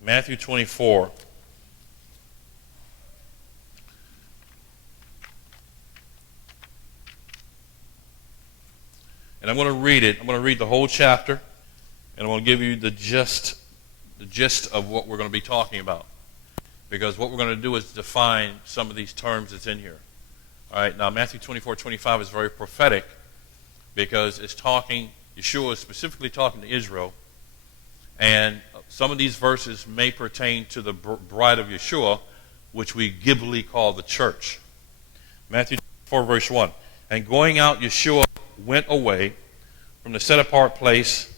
Matthew 24. And I'm going to read it. I'm going to read the whole chapter, and I'm going to give you the gist of what we're going to be talking about. Because what we're going to do is define some of these terms that's in here. All right, now Matthew 24:25 is very prophetic because it's talking, Yeshua is specifically talking to Israel, and some of these verses may pertain to the bride of Yeshua, which we gibbily call the church. Matthew 4, verse 1. And going out, Yeshua went away from the set-apart place,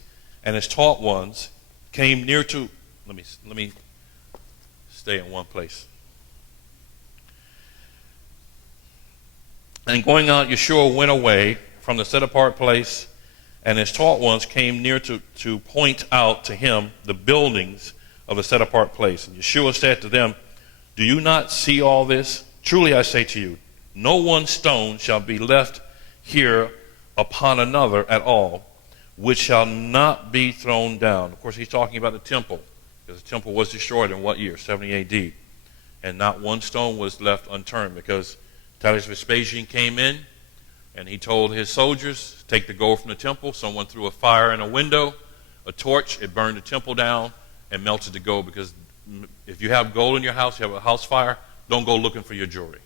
and his taught ones came near to... Let me stay in one place. And going out, Yeshua went away from the set-apart place, and his taught ones came near to point out to him the buildings of the set-apart place. And Yeshua said to them, do you not see all this? Truly I say to you, no one stone shall be left here upon another at all, which shall not be thrown down. Of course, he's talking about the temple, because the temple was destroyed in what year? 70 A.D. And not one stone was left unturned, because Titus Vespasian came in, and he told his soldiers, take the gold from the temple. Someone threw a fire in a window, a torch, it burned the temple down and melted the gold, because if you have gold in your house, you have a house fire, don't go looking for your jewelry.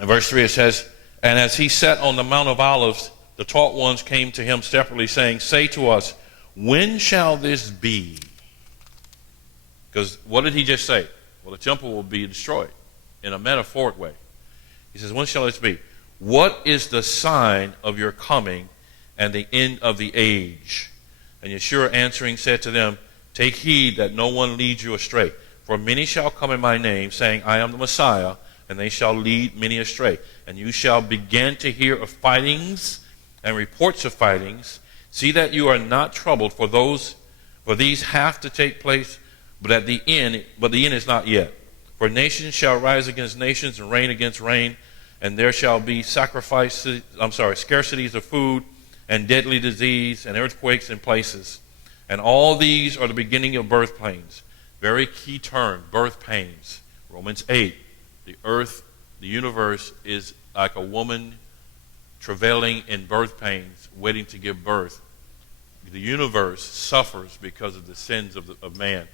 In verse 3 it says, and as he sat on the Mount of Olives, the taught ones came to him separately, saying, say to us, when shall this be? Because what did he just say? Well, the temple will be destroyed in a metaphoric way. He says, when shall this be? What is the sign of your coming and the end of the age? And Yeshua answering said to them, take heed that no one leads you astray. For many shall come in my name, saying, I am the Messiah, and they shall lead many astray. And you shall begin to hear of fightings and reports of fightings. See that you are not troubled, for these have to take place, but the end is not yet. For nations shall rise against nations, and reign against reign, and there shall be scarcities of food, and deadly disease, and earthquakes in places. And all these are the beginning of birth pains. Very key term, birth pains. Romans 8, the earth, the universe is like a woman travailing in birth pains, waiting to give birth. The universe suffers because of the sins of man.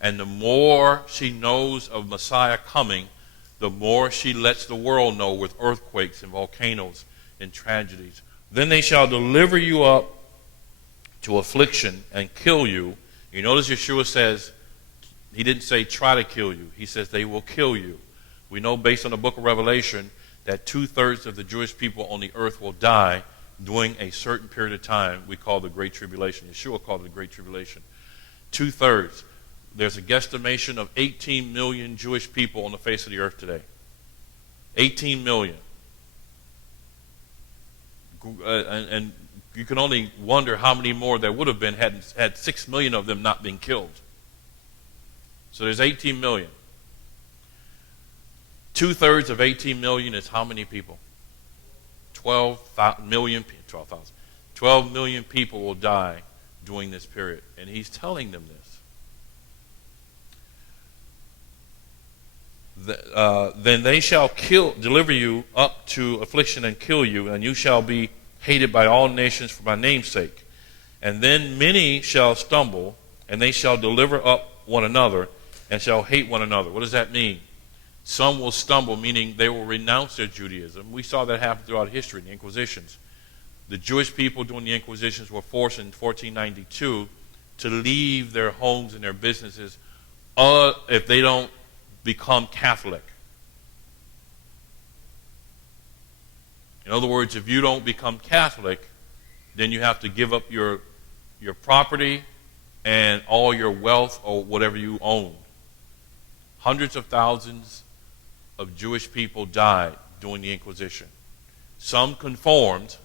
And the more she knows of Messiah coming, the more she lets the world know with earthquakes and volcanoes and tragedies. Then they shall deliver you up to affliction and kill you. You notice Yeshua says, he didn't say try to kill you. He says they will kill you. We know based on the book of Revelation that 2/3 of the Jewish people on the earth will die during a certain period of time we call the Great Tribulation. Yeshua called it the Great Tribulation. 2/3. There's a guesstimation of 18 million Jewish people on the face of the earth today. 18 million. And you can only wonder how many more there would have been had 6 million of them not been killed. So there's 18 million. 2/3 of 18 million is how many people? 12 million people will die during this period. And he's telling them this. Then they shall deliver you up to affliction and kill you, and you shall be hated by all nations for my name's sake. And then many shall stumble, and they shall deliver up one another, and shall hate one another. What does that mean? Some will stumble, meaning they will renounce their Judaism. We saw that happen throughout history in the Inquisitions. The Jewish people during the Inquisitions were forced in 1492 to leave their homes and their businesses if they don't become Catholic. In other words, if you don't become Catholic, then you have to give up your property and all your wealth or whatever you own. Hundreds of thousands of Jewish people died during the Inquisition. Some conformed,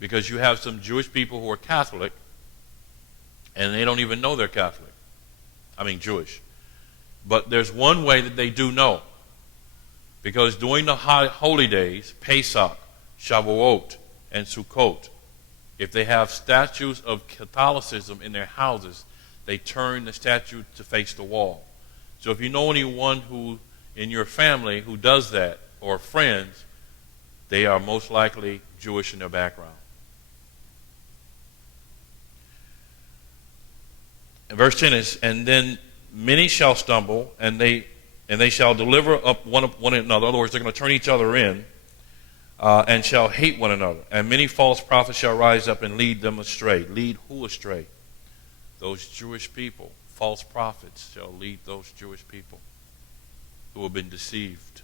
because you have some Jewish people who are Catholic, And they don't even know they're Catholic. Jewish. But there's one way that they do know. Because during the holy days, Pesach, Shavuot, and Sukkot, if they have statues of Catholicism in their houses, they turn the statue to face the wall. So if you know anyone who in your family who does that, or friends, they are most likely Jewish in their background. And verse 10 is, and then many shall stumble, and they shall deliver up one another. In other words, they're going to turn each other in, and shall hate one another. And many false prophets shall rise up and lead them astray. Lead who astray? Those Jewish people. False prophets shall lead those Jewish people who have been deceived.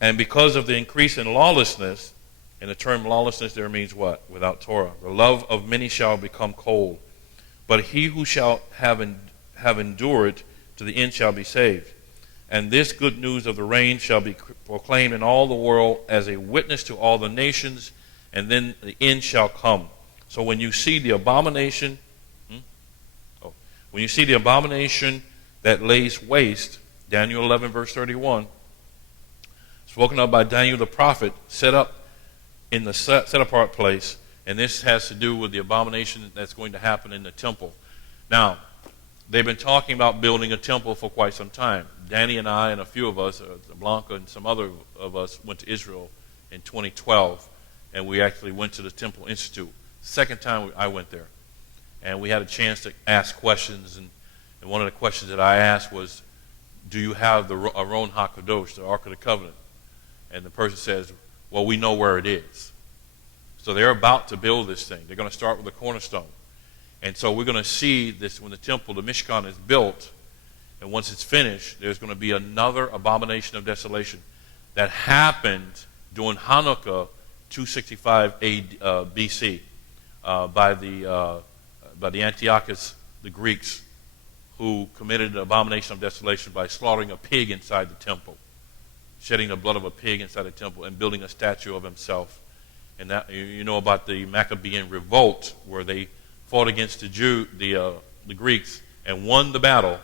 And because of the increase in lawlessness, and the term lawlessness there means what? Without Torah. The love of many shall become cold. But he who shall have endured to the end shall be saved. And this good news of the reign shall be proclaimed in all the world as a witness to all the nations, and then the end shall come. So when you see the abomination, that lays waste, Daniel 11 verse 31, spoken of by Daniel the prophet, set up in the set apart place, and this has to do with the abomination that's going to happen in the temple. Now, they've been talking about building a temple for quite some time. Danny and I and a few of us, Blanca and some other of us, went to Israel in 2012, and we actually went to the Temple Institute. Second time I went there, and we had a chance to ask questions, and one of the questions that I asked was, do you have the Aron HaKadosh, the Ark of the Covenant? And the person says, well, we know where it is. So they're about to build this thing. They're going to start with a cornerstone. And so we're going to see this when the temple, the Mishkan, is built, and once it's finished, there's going to be another abomination of desolation that happened during Hanukkah 265 BC by the Antiochus, the Greeks, who committed an abomination of desolation by slaughtering a pig inside the temple, shedding the blood of a pig inside the temple, and building a statue of himself. And that, you know about the Maccabean revolt, where they fought against the Greeks and won the battle,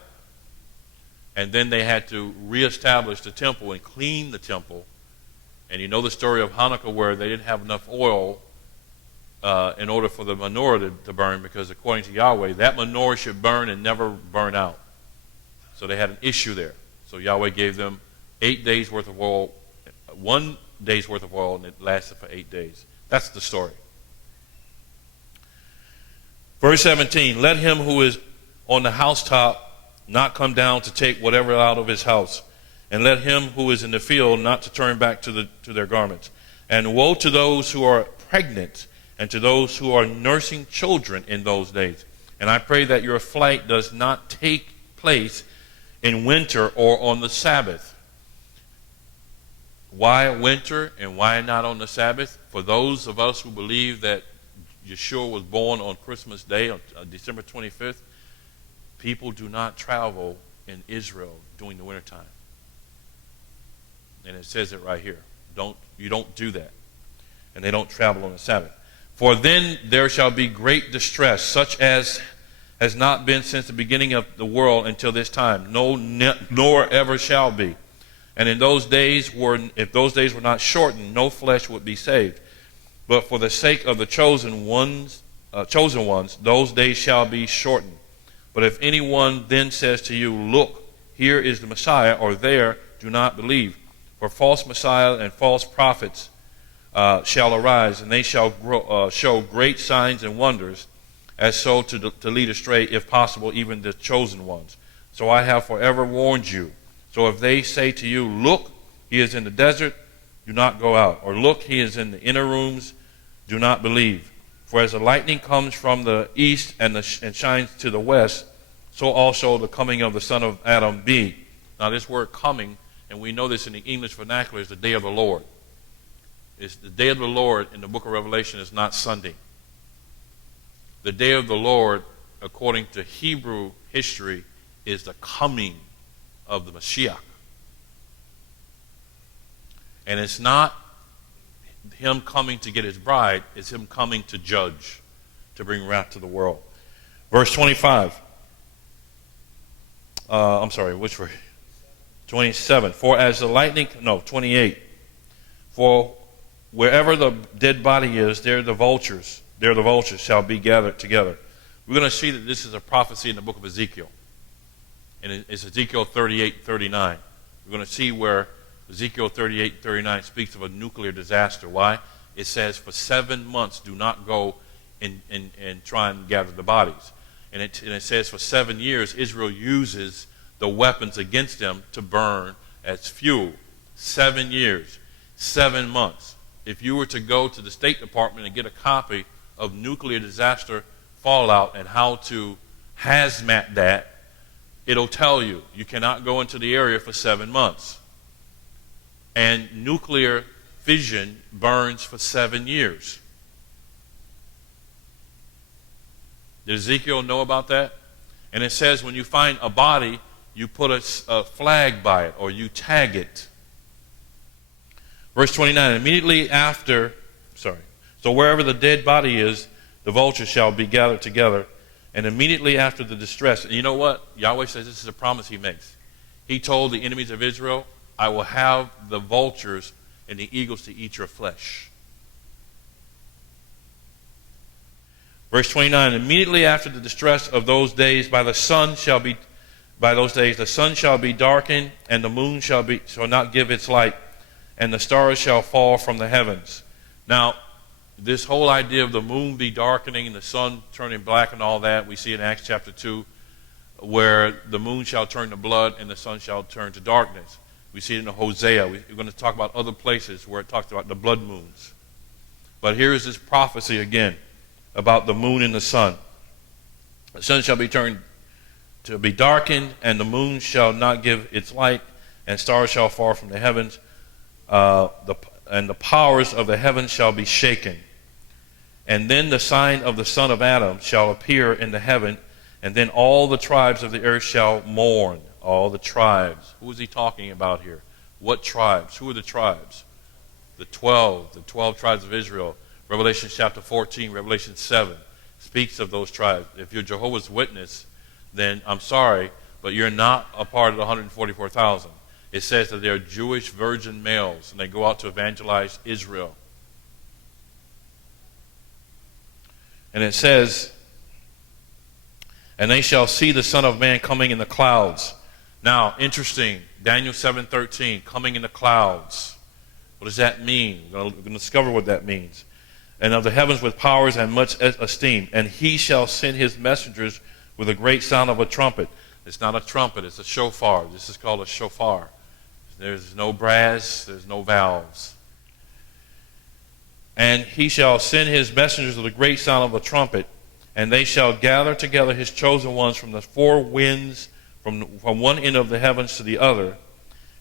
and then they had to reestablish the temple and clean the temple. And you know the story of Hanukkah, where they didn't have enough oil in order for the menorah to burn, because according to Yahweh, that menorah should burn and never burn out. So they had an issue there. So Yahweh gave them 8 days worth of oil, 1 day's worth of oil, and it lasted for 8 days. That's the story. Verse 17, let him who is on the housetop not come down to take whatever out of his house, and let him who is in the field not to turn back to their garments. And woe to those who are pregnant, and to those who are nursing children in those days. And I pray that your flight does not take place in winter or on the Sabbath. Why winter and why not on the Sabbath? For those of us who believe that Yeshua was born on Christmas Day, on December 25th, people do not travel in Israel during the wintertime. And it says it right here. You don't do that. And they don't travel on the Sabbath. For then there shall be great distress, such as has not been since the beginning of the world until this time, nor ever shall be. And in those days if those days were not shortened, no flesh would be saved. But for the sake of the chosen ones, those days shall be shortened. But if anyone then says to you, look, here is the Messiah, or there, do not believe. For false Messiah and false prophets shall arise, and they shall show great signs and wonders, as so to lead astray, if possible, even the chosen ones. So I have forever warned you. So if they say to you, look, he is in the desert, do not go out. Or look, he is in the inner rooms, do not believe. For as the lightning comes from the east and shines to the west, so also the coming of the Son of Adam be. Now this word coming, and we know this in the English vernacular, is the day of the Lord. It's the day of the Lord in the book of Revelation is not Sunday. The day of the Lord, according to Hebrew history, is the coming of the Mashiach. And it's not him coming to get his bride, it's him coming to judge, to bring wrath to the world. Verse 25. I'm sorry, which verse? 27. For as the lightning, no, 28. For wherever the dead body is, there the vultures shall be gathered together. We're going to see that this is a prophecy in the book of Ezekiel. And it's Ezekiel 38:39. We're going to see where Ezekiel 38:39 speaks of a nuclear disaster. Why? It says, for 7 months do not go and try and gather the bodies. And it says for 7 years Israel uses the weapons against them to burn as fuel. 7 years, 7 months. If you were to go to the State Department and get a copy of nuclear disaster fallout and how to hazmat that, it'll tell you you cannot go into the area for 7 months. And nuclear fission burns for 7 years. Did Ezekiel know about that? And it says when you find a body, you put a flag by it or you tag it. Verse 29, immediately after, so wherever the dead body is, the vultures shall be gathered together. And immediately after the distress, and you know what? Yahweh says this is a promise he makes. He told the enemies of Israel, I will have the vultures and the eagles to eat your flesh. Verse 29, immediately after the distress of those days, the sun shall be darkened, and the moon shall not give its light, and the stars shall fall from the heavens. Now, this whole idea of the moon be darkening and the sun turning black and all that, we see in Acts chapter 2, where the moon shall turn to blood and the sun shall turn to darkness. We see it in Hosea. We're going to talk about other places where it talks about the blood moons. But here is this prophecy again about the moon and the sun. The sun shall be turned to be darkened, and the moon shall not give its light, and stars shall fall from the heavens, and the powers of the heavens shall be shaken. And then the sign of the Son of Adam shall appear in the heaven, and then all the tribes of the earth shall mourn. All the tribes. Who is he talking about here? What tribes? Who are the tribes? The 12 tribes of Israel. Revelation chapter 14, Revelation 7 speaks of those tribes. If you're Jehovah's Witness, then I'm sorry, but you're not a part of the 144,000. It says that they're Jewish virgin males, and they go out to evangelize Israel. And it says, and they shall see the Son of Man coming in the clouds. Now, interesting, Daniel 7:13, coming in the clouds. What does that mean? We're going to discover what that means. And of the heavens with powers and much esteem. And he shall send his messengers with a great sound of a trumpet. It's not a trumpet, it's a shofar. This is called a shofar. There's no brass, there's no valves. And he shall send his messengers with a great sound of a trumpet, and they shall gather together his chosen ones from the four winds, from one end of the heavens to the other,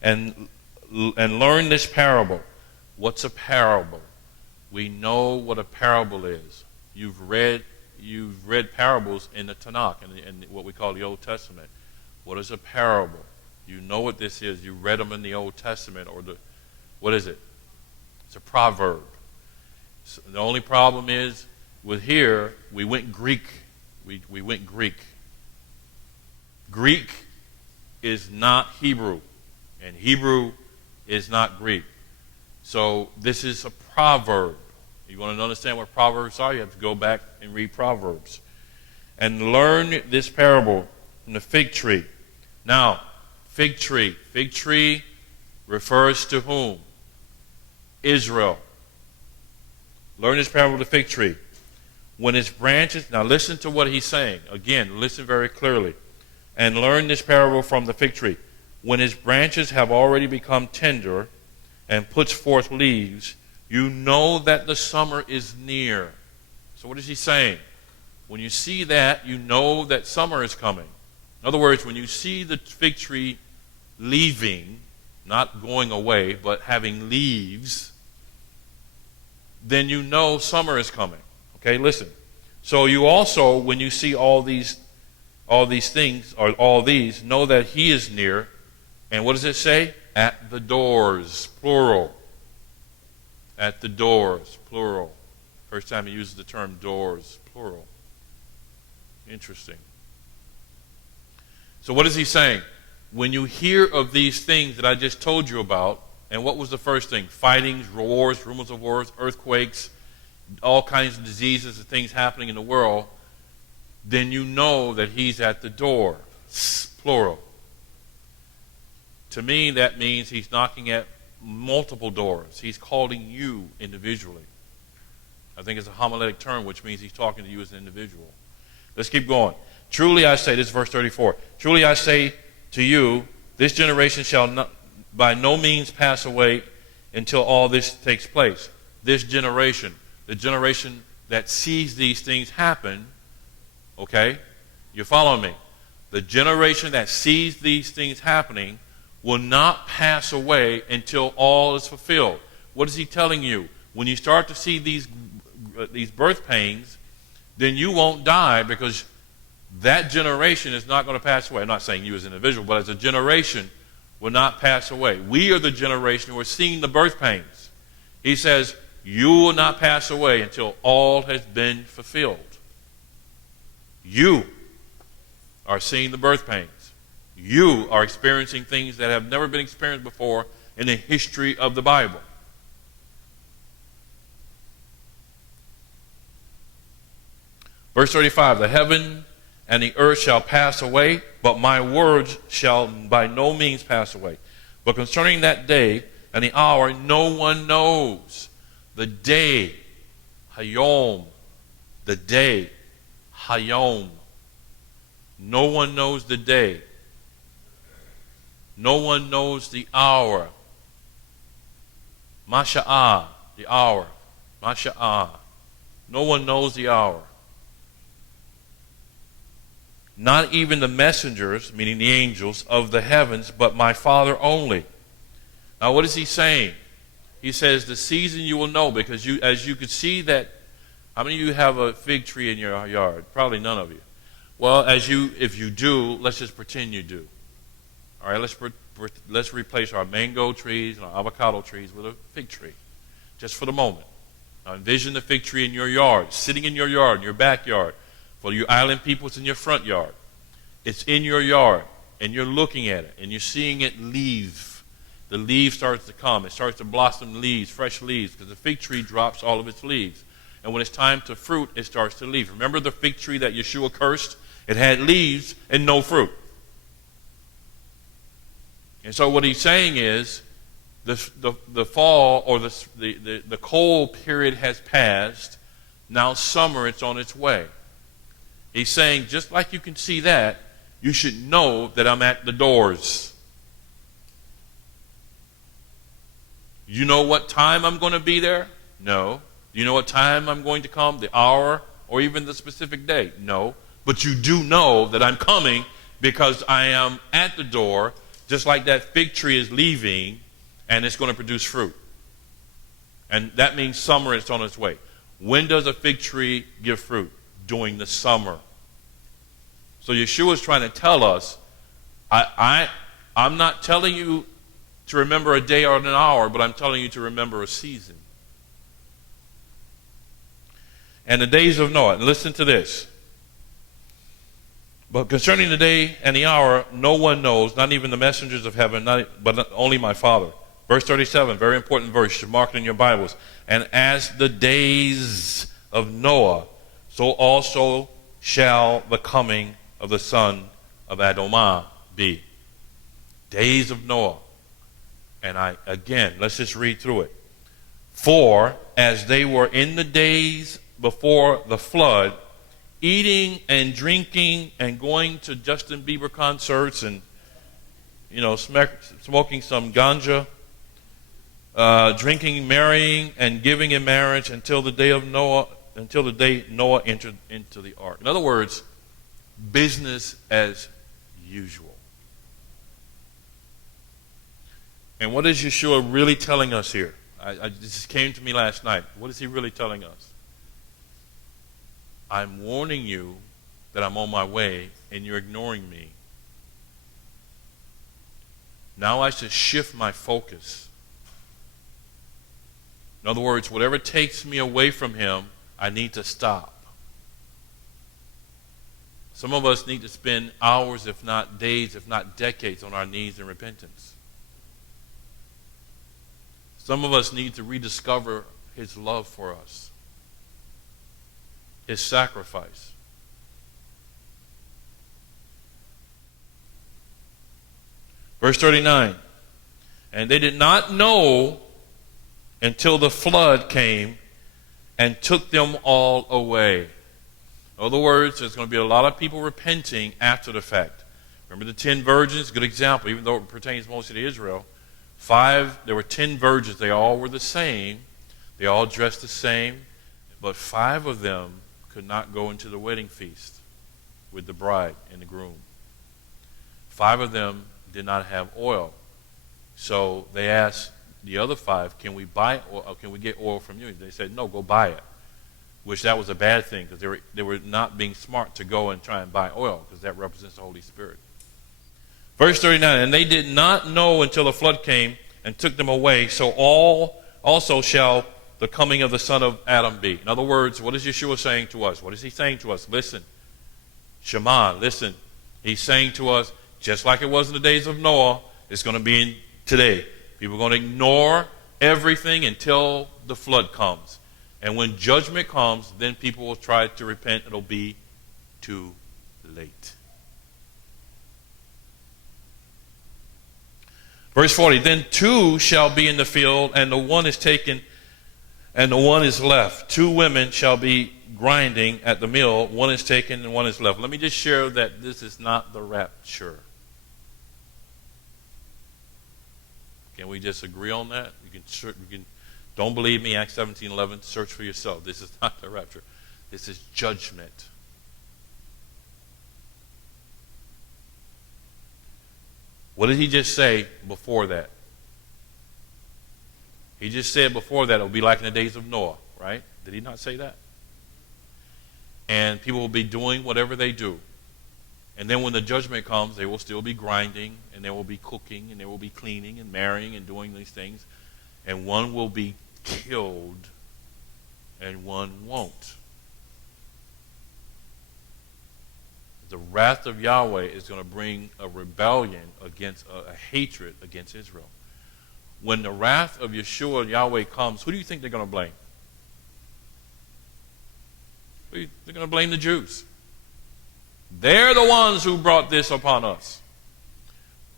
and learn this parable. What's a parable? We know what a parable is. You've read parables in the Tanakh, in what we call the Old Testament. What is a parable? You know what this is. You read them in the Old Testament, what is it? It's a proverb. So the only problem is with here we went Greek. We went Greek. Greek is not Hebrew, and Hebrew is not Greek. So this is a proverb. You want to understand what proverbs are? You have to go back and read Proverbs. And learn this parable from the fig tree. Now, fig tree. Fig tree refers to whom? Israel. Learn this parable of the fig tree. When its branches, now listen to what he's saying. Again, listen very clearly. And learn this parable from the fig tree. When its branches have already become tender and puts forth leaves, you know that the summer is near. So what is he saying? When you see that, you know that summer is coming. In other words, when you see the fig tree leaving, not going away, but having leaves, then you know summer is coming. Okay, listen. So you also, when you see all these things, or all these, know that he is near. And what does it say? At the doors, plural. At the doors, plural. First time he uses the term doors, plural. Interesting. So what is he saying? When you hear of these things that I just told you about, and what was the first thing? Fightings, wars, rumors of wars, earthquakes, all kinds of diseases and things happening in the world, then you know that he's at the door, plural. To me, that means he's knocking at multiple doors. He's calling you individually. I think it's a homiletic term, which means he's talking to you as an individual. Let's keep going. Truly I say, this is verse 34, truly I say to you, this generation shall not, by no means pass away until all this takes place. This generation, the generation that sees these things happen, okay? You following me? The generation that sees these things happening will not pass away until all is fulfilled. What is he telling you? When you start to see these birth pains, then you won't die, because that generation is not going to pass away. I'm not saying you as an individual, but as a generation will not pass away. We are the generation who are seeing the birth pains. He says, you will not pass away until all has been fulfilled. You are seeing the birth pains. You are experiencing things that have never been experienced before in the history of the Bible. Verse 35, the heaven and the earth shall pass away, but my words shall by no means pass away. But concerning that day and the hour, no one knows. The day, hayom, the day, hayom. No one knows the day. No one knows the hour. Masha'ah, the hour. Masha'ah. No one knows the hour. Not even the messengers, meaning the angels, of the heavens, but my Father only. Now what is he saying? He says the season you will know, because as you could see that, how many of you have a fig tree in your yard? Probably none of you. Well, if you do, let's just pretend you do. All right, let's replace our mango trees and our avocado trees with a fig tree, just for the moment. Now envision the fig tree in your yard, sitting in your backyard. For you island people, it's in your front yard. It's in your yard, and you're looking at it, and you're seeing it leave. The leaf starts to come. It starts to blossom leaves, fresh leaves, because the fig tree drops all of its leaves. And when it's time to fruit, it starts to leave. Remember the fig tree that Yeshua cursed? It had leaves and no fruit. And so what he's saying is, the fall or the cold period has passed. Now summer, it's on its way. He's saying, just like you can see that, you should know that I'm at the doors. You know what time I'm going to be there? No. Do you know what time I'm going to come? The hour or even the specific day? No. But you do know that I'm coming, because I am at the door, just like that fig tree is leaving, and it's going to produce fruit. And that means summer is on its way. When does a fig tree give fruit? During the summer. So Yeshua is trying to tell us, I'm not telling you to remember a day or an hour, but I'm telling you to remember a season. And the days of Noah, and listen to this. But concerning the day and the hour, no one knows, not even the messengers of heaven, but only my Father. Verse 37, very important verse, you mark it in your Bibles. And as the days of Noah, so also shall the coming of the son of Adomah be. Days of Noah. And let's just read through it. For as they were in the days before the flood, eating and drinking and going to Justin Bieber concerts and, smoking some ganja, drinking, marrying, and giving in marriage until the day Noah entered into the ark. In other words, business as usual. And what is Yeshua really telling us here? This came to me last night. What is he really telling us? I'm warning you that I'm on my way, and you're ignoring me. Now I should shift my focus. In other words, whatever takes me away from him, I need to stop. Some of us need to spend hours, if not days, if not decades, on our knees in repentance. Some of us need to rediscover his love for us, his sacrifice. Verse 39, and they did not know until the flood came and took them all away. In other words, there's going to be a lot of people repenting after the fact. Remember the 10 virgins? Good example, even though it pertains mostly to Israel. There were 10 virgins. They all were the same. They all dressed the same. But 5 of them could not go into the wedding feast with the bride and the groom. 5 of them did not have oil. So they asked the other 5, can we buy oil? Can we get oil from you? They said, no, go buy it. Which that was a bad thing, because they were not being smart to go and try and buy oil, because that represents the Holy Spirit. Verse 39, and they did not know until the flood came and took them away, so also shall the coming of the Son of Adam be. In other words, what is Yeshua saying to us? What is he saying to us? Listen, Shema, listen. He's saying to us, just like it was in the days of Noah, it's going to be in today. People are going to ignore everything until the flood comes. And when judgment comes, then people will try to repent. It'll be too late. Verse 40, then 2 shall be in the field, and the one is taken, and the one is left. 2 women shall be grinding at the mill. One is taken, and one is left. Let me just share that this is not the rapture. Can we just agree on that? You can. Don't believe me, Acts 17:11, search for yourself. This is not the rapture. This is judgment. What did he just say before that? He just said before that it will be like in the days of Noah, right? Did he not say that? And people will be doing whatever they do. And then when the judgment comes, they will still be grinding, and they will be cooking, and they will be cleaning and marrying and doing these things. And one will be killed, and one won't. The wrath of Yahweh is going to bring a rebellion against, a hatred against Israel. When the wrath of Yeshua, Yahweh comes, who do you think they're going to blame? They're going to blame the Jews. They're the ones who brought this upon us.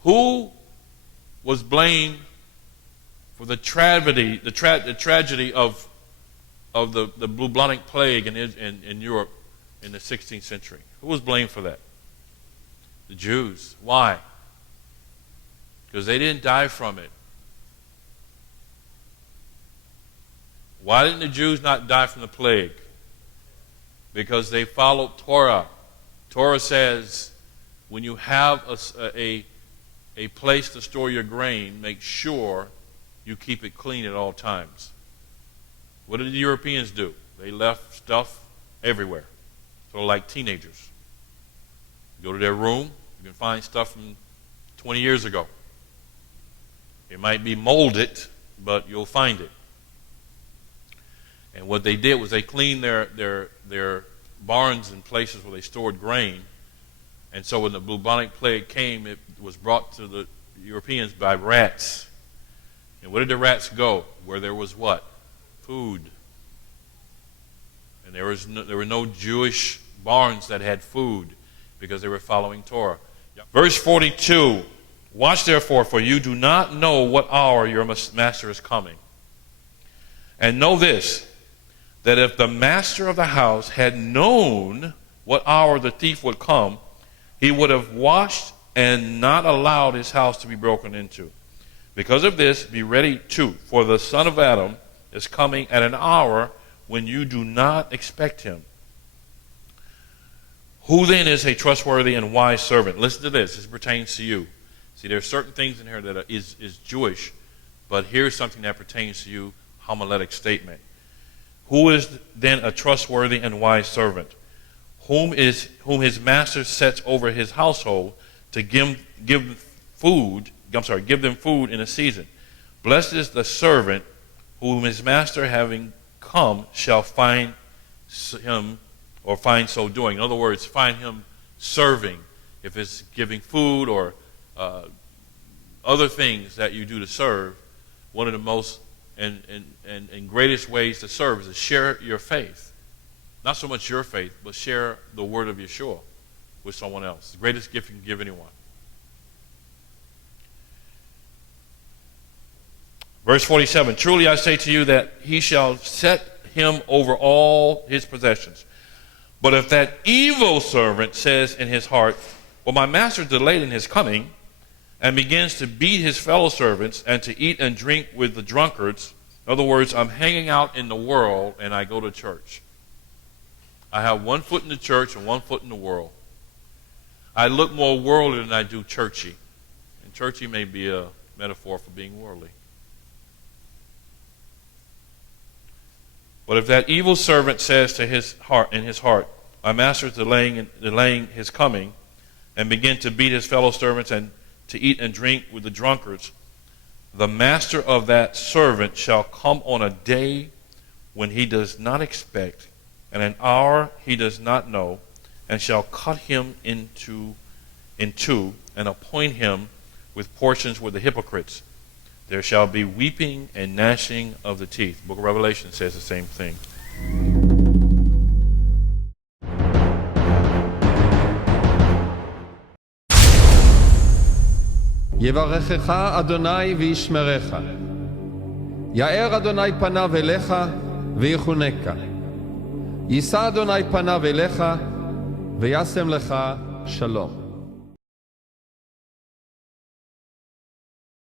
Who was blamed for the tragedy of the bubonic plague in Europe in the 16th century? Who was blamed for that? The Jews. Why? Because they didn't die from it. Why didn't the Jews not die from the plague? Because they followed Torah. Torah says when you have a place to store your grain, make sure you keep it clean at all times. What did the Europeans do? They left stuff everywhere. Sort of like teenagers. You go to their room, you can find stuff from 20 years ago. It might be molded, but you'll find it. And what they did was they cleaned their barns and places where they stored grain. And so when the bubonic plague came, it was brought to the Europeans by rats. And where did the rats go? Where there was what? Food. And there were no Jewish barns that had food because they were following Torah. Yep. Verse 42, watch therefore, for you do not know what hour your master is coming. And know this, that if the master of the house had known what hour the thief would come, he would have watched and not allowed his house to be broken into. Because of this, be ready too, for the Son of Adam is coming at an hour when you do not expect him. Who then is a trustworthy and wise servant? Listen to this. This pertains to you. See, there are certain things in here that is Jewish, but here's something that pertains to you, homiletic statement. Who is then a trustworthy and wise servant? Whom his master sets over his household to give them food in a season. Blessed is the servant whom his master, having come, shall find him or find so doing. In other words, find him serving, if it's giving food or other things that you do to serve, one of the most and greatest ways to serve is to share your faith. Not so much your faith, but share the word of Yeshua with someone else. The greatest gift you can give anyone. Verse 47, truly I say to you that he shall set him over all his possessions. But if that evil servant says in his heart, well, my master delayed in his coming, and begins to beat his fellow servants and to eat and drink with the drunkards, in other words, I'm hanging out in the world and I go to church. I have one foot in the church and one foot in the world. I look more worldly than I do churchy. And churchy may be a metaphor for being worldly. But if that evil servant says to his heart, in his heart, my master is delaying his coming, and begin to beat his fellow servants and to eat and drink with the drunkards, the master of that servant shall come on a day when he does not expect, and an hour he does not know, and shall cut him in two, and appoint him with portions with the hypocrites. There shall be weeping and gnashing of the teeth. The book of Revelation says the same thing. יברכך אדוני וישמרך. יאר אדוני פניו אליך ויחונקה. יישא אדוני פניו אליך וישם לך שלום.